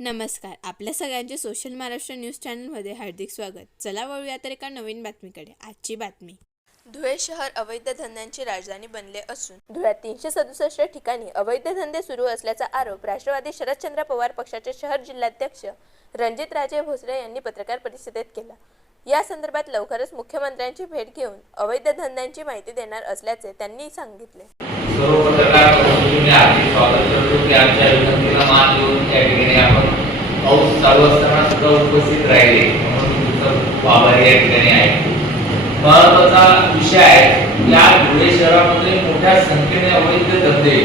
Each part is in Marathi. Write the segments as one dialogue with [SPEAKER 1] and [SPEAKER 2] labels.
[SPEAKER 1] नमस्कार. आपल्या सगळ्यांचे सोशल महाराष्ट्र न्यूज चॅनलमध्ये हार्दिक स्वागत. चला वळूया तर एका नवीन बातमीकडे. आजची बातमी.
[SPEAKER 2] धुळे शहर अवैध धंद्यांची राजधानी बनले असून धुळ्यात तीनशे सदुसष्ट ठिकाणी अवैध धंदे सुरू असल्याचा आरोप राष्ट्रवादी शरदचंद्र पवार पक्षाचे शहर जिल्हाध्यक्ष रणजित राजे भोसले यांनी पत्रकार परिषदेत केला. या संदर्भात लवकरच मुख्यमंत्र्यांची भेट घेऊन अवैध धंद्यांची माहिती देणार असल्याचे त्यांनी सांगितले.
[SPEAKER 3] सर्व पत्रकार पाऊस चालू असताना सुद्धा उपस्थित राहिले. म्हणून तुमचं आभारी या ठिकाणी आहे. महत्त्वाचा विषय आहे या धुळे शहरामध्ये मोठ्या संख्येने अवैध धंदे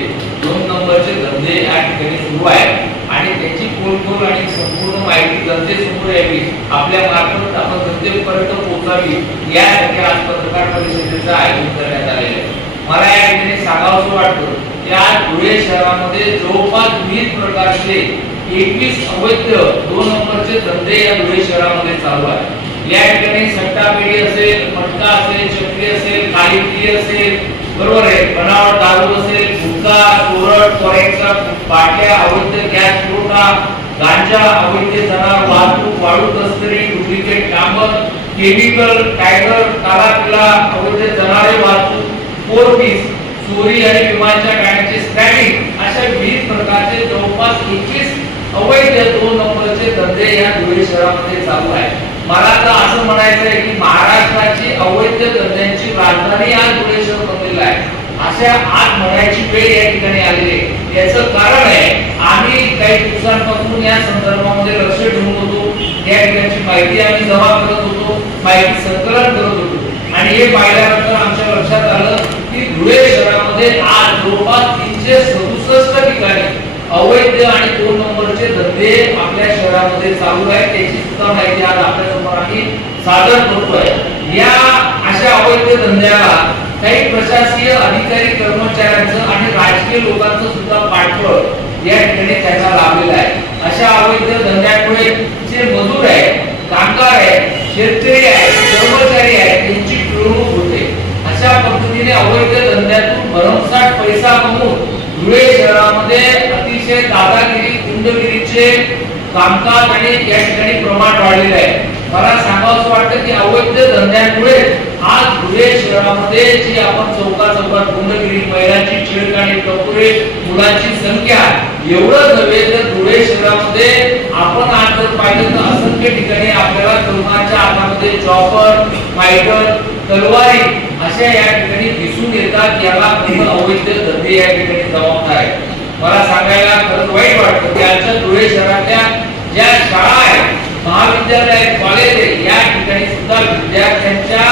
[SPEAKER 3] दोन नंबरचे धंदे या ठिकाणी सुरू आहेत. आणि त्याची खोलखोल आणि संपूर्ण माहिती जनते समोर यावी आपल्या मार्फत आपण जनतेपर्यंत पोहोचावी यासाठी आज पत्रकार परिषदेचं आयोजन करण्यात आलेलं आहे. मला या ठिकाणी सांगावंसं वाटतं की आज धुळे शहरामध्ये जवळपास विविध प्रकारचे एकवीस अवैध दोन नंबरचे धंदे या धुळे शहरामध्ये चालू आहेत. या ठिकाणी सट्टा पेढी असेल मटका असेल चक्री असेल काळी असेल बरोबर आहे बनावट दारू असेल गुटखा कोरड फॉरेक्सचा पाट्या अवैध गॅस पुरवठा गांजा अवैध जनावर वाहतूक वाळू तस्करी डुप्लिकेट कामं केमिकल टायगर काला पिला अवैध जनावरे वाहतूक फोर पीस चोरी आणि विमानच्या गाड्यांचे स्क्रॅपिंग अशा विविध प्रकारचे जवळपास एकवीस अवैध दोन नंबरचे धंदे या धुळे शहरामध्ये चालू आहे मला तर असं म्हणायचं आहे की महाराष्ट्राची अवैध धंद्यांची राजधानी आज धुळे शहर बनलेलं आहे. अशा आज म्हणायची वेळ या ठिकाणी आलेली आहे. याचं कारण आहे आम्ही काही दिवसांपासून या संदर्भामध्ये लक्ष ठेवून होतो. या ठिकाणची माहिती आम्ही जमा करत होतो माहिती संकलन करत होतो. आणि हे पाहिल्यानंतर आमच्या लक्षात आलं की धुळे शहरामध्ये आज जवळपास तीनशे सदुसष्ट ठिकाणी अवैध आणि दोन नंबरचे धंदे आपल्या शहरामध्ये चालू आहेत त्याची सुद्धा माहिती आज सादर करतोय. या अशा अवैध धंद्याला काही प्रशासकीय अधिकारी कर्मचाऱ्यांचं आणि राजकीय लोकांचं सुद्धा पाठबळ या ठिकाणी त्यांना लाभलेलं आहे. अशा अवैध धंद्यामुळे जे मजूर आहे कामगार आहे शेतकरी आहे कर्मचारी आहे त्यांची पिळवणूक होते. अशा पद्धतीने अवैध धंद्यातून भरमसाठ पैसा कमवून धुळे शहरामध्ये अतिशय दादागिरी गुंडगिरीचे कामकाज आणि या ठिकाणी प्रमाण वाढलेलं आहे. मला सांगावंसं वाटतं की अवैध धंद्यांमुळे आज धुळे शहरामध्ये जी आपण चौका चौकात गुंडगिरी महिलांची छेडखाणी टपोरे मुलांची संख्या एवढं नव्हे तर धुळे शहरामध्ये आपण आज जर पाहिलं तर असंख्य ठिकाणी आपल्याला तरुणांच्या हातामध्ये चॉपर फायटर तलवारी अशा या ठिकाणी दिसून येतात याला अवैध धंदे या ठिकाणी जबाबदार मला सांगायला खरंच वाईट वाटतं की आजच्या धुळे शहरातल्या ज्या शाळा आहेत महाविद्यालय कॉलेज या ठिकाणी सुद्धा विद्यार्थ्यांच्या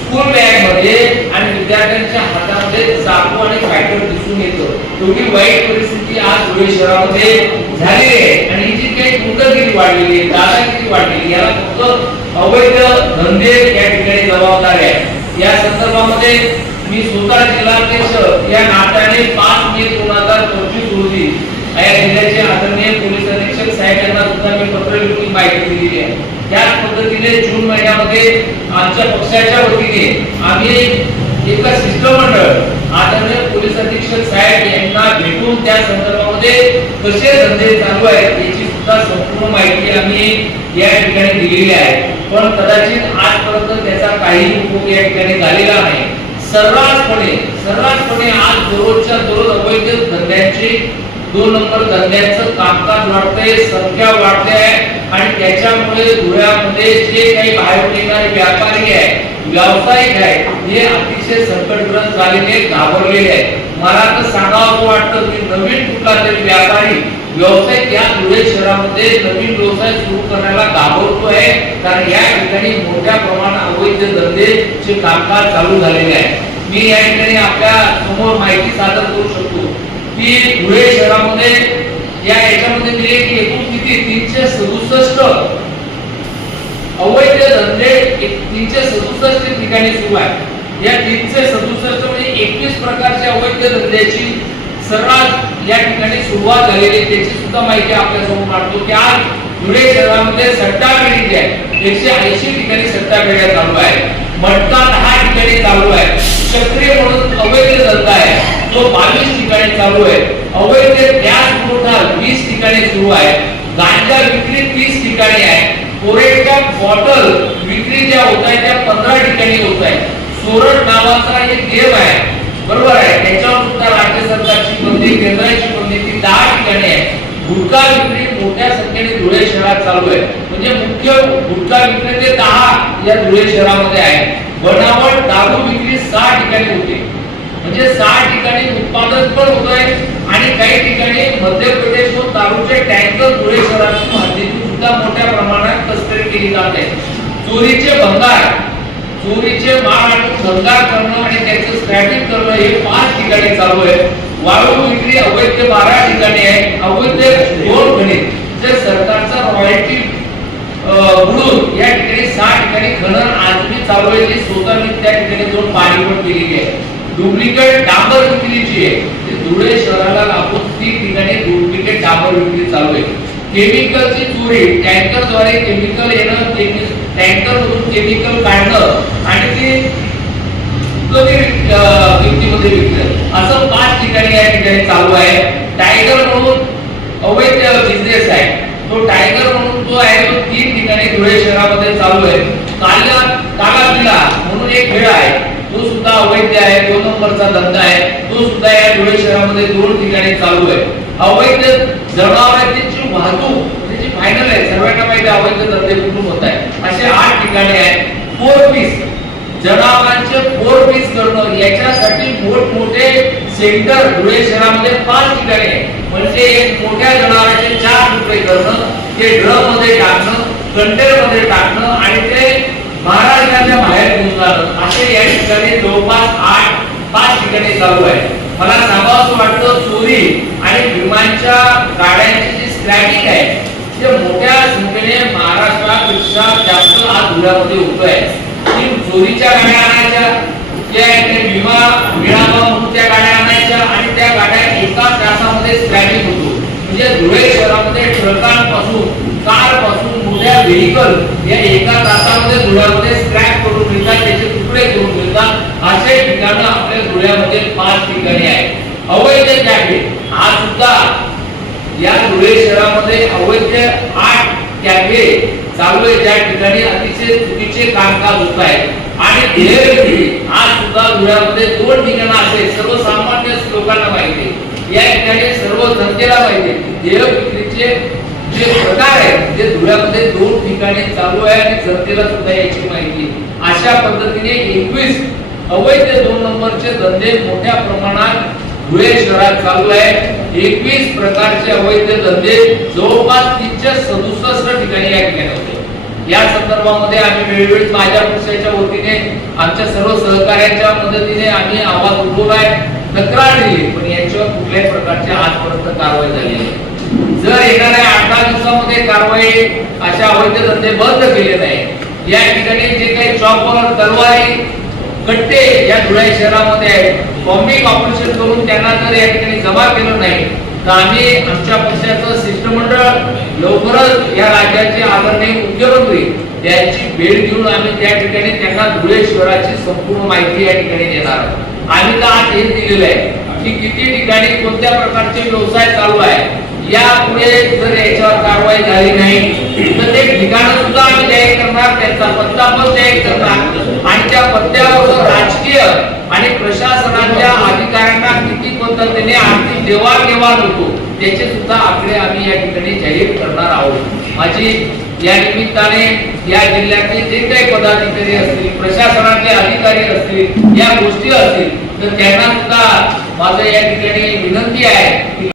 [SPEAKER 3] स्कूल बॅगमध्ये आणि विद्यार्थ्यांच्या हातामध्ये चाकू आणि फायटर दिसून येतो. एवढी वाईट परिस्थिती आज धुळे शहरामध्ये झालेली आहे. आणि ही जी काही गुंडगिरी वाढलेली आहे दादागिरी वाढलेली याला फक्त अवैध धंदे या ठिकाणी जबाबदार आहे या संदर्भामध्ये मी स्वतः जिल्हाध्यक्ष या नात्याने पाच मे दोन हजार पंचवीस रोजी या जिल्ह्याचे आदरणीय पोलिसांनी अधीक्षक साहेब यांना सुद्धा मी पत्र लिहून माहिती दिलेली आहे. त्याच पद्धतीने जून महिन्यामध्ये आमच्या पक्षाच्या वतीने आम्ही एका शिष्टमंडळ आदरणीय पोलीस अधीक्षक साहेब यांना भेटून त्या संदर्भामध्ये कसे धंदे चालू आहेत याची सुद्धा संपूर्ण माहिती आम्ही या ठिकाणी दिलेली आहे. पण कदाचित आजपर्यंत त्याचा काही उपयोग या ठिकाणी झालेला नाही. सर्रासपणे सर्रासपणे आज दररोजच्या दररोज अवैध धंद्यांची दोन नंबर धंद्याचं कामकाज वाढतंय संख्या वाढते आहे आणि त्याच्यामुळे धुळ्यामध्ये जे काही बाहेर निघणारे व्यापारी आहे व्यावसायिक आहे हे अतिशय संकटग्रस्त झालेले घाबरलेले आहे मला तर सांगावं वाटतं की नवीन कुठला तरी व्यापारी व्यावसायिक या धुळे शहरामध्ये नवीन व्यवसाय सुरू करण्याला घाबरतो आहे कारण या ठिकाणी मोठ्या प्रमाणात अवैध धंदेचे कामकाज चालू झालेले आहे. मी या ठिकाणी आपल्यासमोर माहिती सादर करू शकतो. की धुळे शहरामध्ये या याच्यामध्ये दिले की एकूण किती तीनशे सदुसष्ट अवैध धंदे तीनशे सदुसष्ट ठिकाणी सुरू आहे. या तीनशे सदुसष्ट म्हणजे एकवीस प्रकारच्या अवैध धंद्याची सर्रास या ठिकाणी सुरुवात झालेली त्याची सुद्धा माहिती आपल्यासमोर मांडतो की आज धुळे शहरामध्ये सट्टा पेढी जी आहे. एकशे ऐंशी ठिकाणी सट्टा पेढ्या चालू आहे. मटका दहा ठिकाणी चालू आहे. चक्री म्हणून अवैध धंदा आहे. तो बावीस ठिकाणी चालू आहे अवैध गॅस पुरवठा वीस ठिकाणी सुरू आहे गांजा विक्री तीस ठिकाणी आहे. कोरेटच्या बॉटल विक्री ज्या होत आहे त्या पंधरा ठिकाणी होत आहे सोरठ नावाचा एक देव आहे. बरोबर आहे. त्याच्यावर सुद्धा राज्य सरकारची बंदी केंद्राची बंदी ती दहा ठिकाणी आहे. गुटखा विक्री मोठ्या संख्येने धुळे शहरात चालू आहे. म्हणजे मुख्य गुटखा विक्रेते दहा या धुळे शहरामध्ये आहे बनावट दारू विक्री सहा ठिकाणी होते. म्हणजे सहा ठिकाणी उत्पादन पण होत आहे आणि काही ठिकाणी मध्य प्रदेशहून दारूचे टँकर धुळे शहरातून हद्दीतून सुद्धा मोठ्या प्रमाणात तस्करी केली जात आहे चोरीचे भंगार चोरीचे माल आणि भंगार करणं आणि त्याचं स्क्रॅपिंग करणं हे पाच ठिकाणी चालू आहे वाळू विक्री अवैध बारा ठिकाणी आहे. अवैध दोन गणित जे सरकारचा रॉयल्टी म्हणून या ठिकाणी सहा ठिकाणी खनन आजही चालू आहे जी स्वतः मी त्या ठिकाणी दोन पाणी पण केलेली आहे. डुप्लिकेट डांबर विक्री जी आहे ती धुळे शहराला लागून तीन ठिकाणी डुप्लिकेट डांबर विक्री चालू आहे. केमिकलची चोरी टँकरद्वारे केमिकल येणं टँकर मधून केमिकल काढणं आणि ते किमतीमध्ये विकलं असं पाच ठिकाणी या ठिकाणी चालू आहे. टायगर म्हणून अवैध बिझनेस आहे. तो टायगर म्हणून जो आहे तो तीन ठिकाणी धुळे शहरामध्ये चालू आहे. काला काला पिला म्हणून एक खेळ आहे. सुद्धा अवैध आहे दोन नंबरचा धंदा आहे तो सुद्धा या धुळे शहरामध्ये दोन ठिकाणी चालू आहे. अवैध जनावरांची वाहतूक म्हणजे त्याची फायनल आहे सर्वांना माहिती अवैध धंदे कुठून होत आहे असे आठ ठिकाणी आहेत. फोर पीस जनावरांचे फोर पीस करणं याच्यासाठी मोठमोठे सेंटर धुळे शहरामध्ये पाच ठिकाणी आहे म्हणजे एक मोठ्या जनावरांचे चार रुपये करणं ते ड्रममध्ये टाकणं कंटेनरमध्ये टाकणं आणि महाराष्ट्राच्या बाहेर घेऊन असे या ठिकाणी जवळपास आठ पाच ठिकाणी चालू आहे. मला सांगावं असं वाटतं चोरी आणि विमानच्या गाड्यांची जी स्क्रॅपिंग आहे ते मोठ्या संख्येने महाराष्ट्रापेक्षा जास्त आज धुळ्यामध्ये आहे की चोरीच्या गाड्या आणायच्या त्या विमा मिळावा म्हणून त्या गाड्या आणायच्या आणि त्या गाड्या एका तासामध्ये स्क्रॅपिंग होतो. म्हणजे धुळे शहरामध्ये ट्रकांपासून कारपासून मोठ्या व्हेकल या एका तासामध्ये धुळ्यामध्ये स्क्रॅप करून मिळतात त्याचे तुकडे करून मिळतात असे ठिकाणं आपल्या धुळ्यामध्ये पाच ठिकाणी आहे अवैध कॅबिन हा सुद्धा या धुळे शहरामध्ये अवैध आठ कॅफे चालू आहे. ज्या ठिकाणी अतिशय चुकीचे कामकाज होत आहे. आणि ध्येय आज सुद्धा धुळ्यामध्ये दोन ठिकाणं असे सर्वसामान्य लोकांना माहिती या ठिकाणी सर्व जनतेला माहिती ध्येय विक्रीचे जे प्रकार आहेत ते धुळ्यामध्ये दोन ठिकाणी चालू आहे आणि जनतेला सुद्धा याची माहिती अशा पद्धतीने एकवीस अवैध दोन नंबरचे धंदे मोठ्या प्रमाणात धुळे शहरात चालू आहे. एकवीस प्रकारचे अवैध धंदे जवळपास तीनशे सदुसष्ट ठिकाणी या ठिकाणी होते. या संदर्भामध्ये आम्ही वेळोवेळी माझ्या पक्षाच्या वतीने आमच्या सर्व सहकार्यांच्या मदतीने आम्ही आवाज उठवलाय तक्रार दिली पण याच्यावर कुठल्याही प्रकारची आजपर्यंत कारवाई झालेली नाही. जर येणाऱ्या आठ दहा दिवसामध्ये कारवाई अशा अवैध धंदे बंद केले नाही या ठिकाणी जे काही चॉपर तलवारी कट्टे या धुळे शहरामध्ये आहेत. बॉम्बिंग ऑपरेशन करून त्यांना जर या ठिकाणी जमा केलं नाही तर आम्ही आमच्या पक्षाचं शिष्टमंडळ लवकरच या राज्याचे आदरणीय मुख्यमंत्री यांची भेट घेऊन आम्ही त्या ठिकाणी त्यांना धुळे शहराची संपूर्ण माहिती या ठिकाणी देणार आहोत. आम्ही तर आज हे दिलेलं आहे की किती ठिकाणी कोणत्या प्रकारचे व्यवसाय चालू आहे यापुढे जर याच्यावर कारवाई झाली नाही तर ते ठिकाण सुद्धा आम्ही जाहीर करणार त्यांचा पत्ता पण जाहीर करणार. आणि त्या पत्त्यावर राजकीय आणि प्रशासनाच्या अधिकाऱ्यांना किती पद्धतीने आर्थिक देवाणघेवाण होतो त्याचे सुद्धा आकडे आम्ही या ठिकाणी जाहीर करणार आहोत. माझी या निमित्ताने या जिल्ह्यातले जे काही पदाधिकारी असतील प्रशासनातले अधिकारी असतील या गोष्टी असतील तर त्यांना सुद्धा माझं या ठिकाणी विनंती आहे